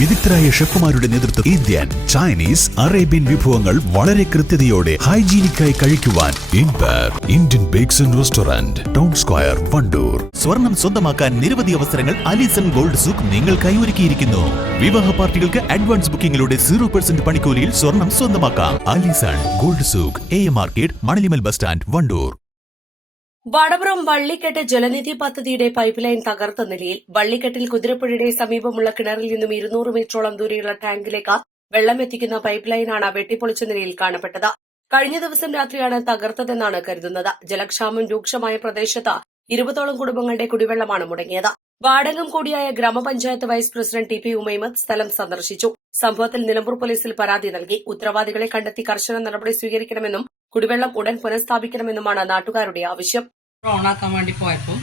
വിദഗ്ധരായ ഷെഫുമാരുടെ നേതൃത്വം Indian, Chinese, Arabian വിഭവങ്ങൾ വളരെ കൃത്യതയോടെ ഹൈജീനിക്കായി കഴിക്കുവാൻ Indian bakes and restaurant, town square, Wandoor. സ്വർണം സ്വന്തമാക്കാൻ നിരവധി അവസരങ്ങൾ അലിസൺ ഗോൾഡ് സൂക്ക് നിങ്ങൾക്കായി ഒരുക്കിയിരിക്കുന്നു. വിവാഹ പാർട്ടികൾക്ക് അഡ്വാൻസ് ബുക്കിംഗിലൂടെ 0% പണിക്കൂലിയിൽ സ്വർണം സ്വന്തമാക്കാം. Alison gold souk, AM market, മണലിമൽ ബസ് സ്റ്റാൻഡ്, വണ്ടൂർ. വടപുറം വള്ളിക്കെട്ട് ജലനിധി പദ്ധതിയുടെ പൈപ്പ് ലൈൻ തകർത്ത നിലയിൽ. വള്ളിക്കെട്ടിൽ കുതിരപ്പുഴയുടെ സമീപമുള്ള കിണറിൽ നിന്നും 200 മീറ്ററോളം ദൂരെയുള്ള ടാങ്കിലേക്ക് വെള്ളം എത്തിക്കുന്ന പൈപ്പ് ലൈനാണ് വെട്ടിപ്പൊളിച്ച നിലയിൽ കാണപ്പെട്ടത്. കഴിഞ്ഞ ദിവസം രാത്രിയാണ് തകർത്തതെന്നാണ് കരുതുന്നത്. ജലക്ഷാമം രൂക്ഷമായ പ്രദേശത്ത് 20ഓളം കുടുംബങ്ങളുടെ കുടിവെള്ളമാണ് മുടങ്ങിയത്. വാർഡംഗം കൂടിയായ ഗ്രാമപഞ്ചായത്ത് വൈസ് പ്രസിഡന്റ് TP ഉമൈമത്ത് സ്ഥലം സന്ദർശിച്ചു. സംഭവത്തിൽ നിലമ്പൂർ പോലീസിൽ പരാതി നൽകി. ഉത്തരവാദികളെ കണ്ടെത്തി കർശന നടപടി സ്വീകരിക്കണമെന്നും കുടിവെള്ളം ഉടൻ പുനഃസ്ഥാപിക്കണമെന്നുമാണ് നാട്ടുകാരുടെ ആവശ്യം. ഓണാക്കാൻ വേണ്ടി പോയപ്പോൾ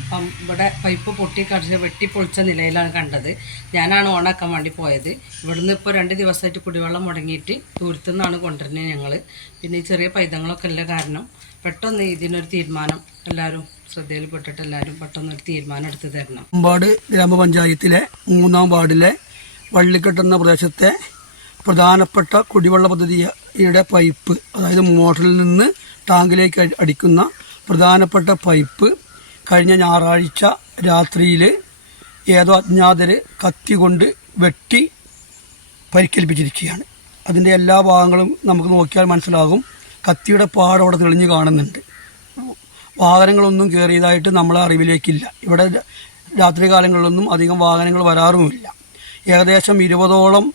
ഇവിടെ പൈപ്പ് പൊട്ടിക്കടിച്ച് വെട്ടിപ്പൊളിച്ച നിലയിലാണ് കണ്ടത്. ഞാനാണ് ഓണാക്കാൻ വേണ്ടി പോയത്. ഇവിടുന്ന് ഇപ്പോൾ 2 ദിവസമായിട്ട് കുടിവെള്ളം മുടങ്ങിയിട്ട് ദൂരത്തു നിന്നാണ് കൊണ്ടുവരുന്നത് ഞങ്ങൾ. പിന്നെ ഈ ചെറിയ പൈതങ്ങളൊക്കെ ഉള്ള കാരണം പെട്ടെന്ന് ഇതിനൊരു തീരുമാനം എല്ലാവരും ശ്രദ്ധയിൽപ്പെട്ടിട്ട് എല്ലാവരും പെട്ടെന്നൊരു തീരുമാനം എടുത്തു തരണം. മമ്പാട് ഗ്രാമപഞ്ചായത്തിലെ 3-ാം വാർഡിലെ വള്ളിക്കെട്ട് എന്ന പ്രദേശത്തെ പ്രധാനപ്പെട്ട കുടിവെള്ള പദ്ധതിയുടെ പൈപ്പ്, അതായത് മോട്ടറിൽ നിന്ന് ടാങ്കിലേക്ക് അടിക്കുന്ന പ്രധാനപ്പെട്ട പൈപ്പ് കഴിഞ്ഞ ഞായറാഴ്ച രാത്രിയിൽ ഏതോ അജ്ഞാതര് കത്തി കൊണ്ട് വെട്ടി പരിക്കേൽപ്പിച്ചിരിക്കുകയാണ്. അതിൻ്റെ എല്ലാ ഭാഗങ്ങളും നമുക്ക് നോക്കിയാൽ മനസ്സിലാകും. കത്തിയുടെ പാട് അവിടെ തെളിഞ്ഞ് കാണുന്നുണ്ട്. വാഹനങ്ങളൊന്നും കയറിയതായിട്ട് നമ്മളെ അറിവിലേക്കില്ല. ഇവിടെ രാത്രികാലങ്ങളിലൊന്നും അധികം വാഹനങ്ങൾ വരാറുമില്ല. ഏകദേശം 20ഓളം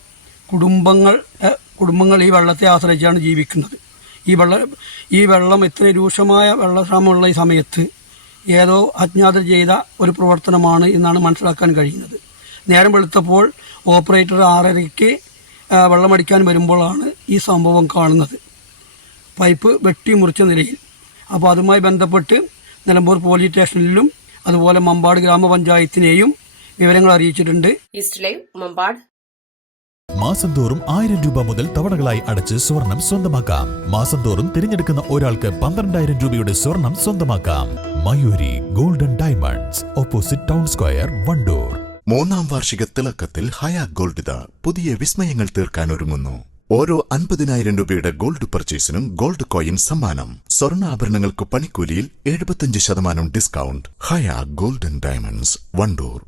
കുടുംബങ്ങൾ ഈ വെള്ളത്തെ ആശ്രയിച്ചാണ് ജീവിക്കുന്നത്. ഈ വെള്ളം ഇത്ര രൂക്ഷമായ വെള്ളക്ഷാമമുള്ള ഈ സമയത്ത് ഏതോ അജ്ഞാതർ ചെയ്ത ഒരു പ്രവർത്തനമാണ് എന്നാണ് മനസ്സിലാക്കാൻ കഴിയുന്നത്. നേരം വെളുത്തപ്പോൾ ഓപ്പറേറ്റർ 6:30-ക്ക് വെള്ളമടിക്കാൻ വരുമ്പോഴാണ് ഈ സംഭവം കാണുന്നത്. പൈപ്പ് വെട്ടിമുറിച്ച നിലയിൽ. അപ്പോൾ അതുമായി ബന്ധപ്പെട്ട് നിലമ്പൂർ പോലീസ് സ്റ്റേഷനിലും അതുപോലെ മമ്പാട് ഗ്രാമപഞ്ചായത്തിനെയും വിവരങ്ങൾ അറിയിച്ചിട്ടുണ്ട്. East live, Mambad. മാസം തോറും 1000 രൂപ മുതൽ തവണകളായി അടച്ച് സ്വർണം സ്വന്തമാക്കാം. മാസം തോറും തിരഞ്ഞെടുക്കുന്ന ഒരാൾക്ക് 12,000 രൂപയുടെ സ്വർണം സ്വന്തമാക്കാം. Mayuri golden diamonds, opposite town square, Wandoor. 3-ാം വാർഷിക തിളക്കത്തിൽ ഹയ ഗോൾഡ് പുതിയ വിസ്മയങ്ങൾ തീർക്കാൻ ഒരുങ്ങുന്നു. ഓരോ 50,000 രൂപയുടെ ഗോൾഡ് പർച്ചേസിനും ഗോൾഡ് കോയിൻ സമ്മാനം. സ്വർണ്ണാഭരണങ്ങൾക്ക് പണിക്കൂലിയിൽ 75% ഡിസ്കൗണ്ട്. ഹയ ഗോൾഡൻ ഡയമണ്ട്സ്, വണ്ടൂർ.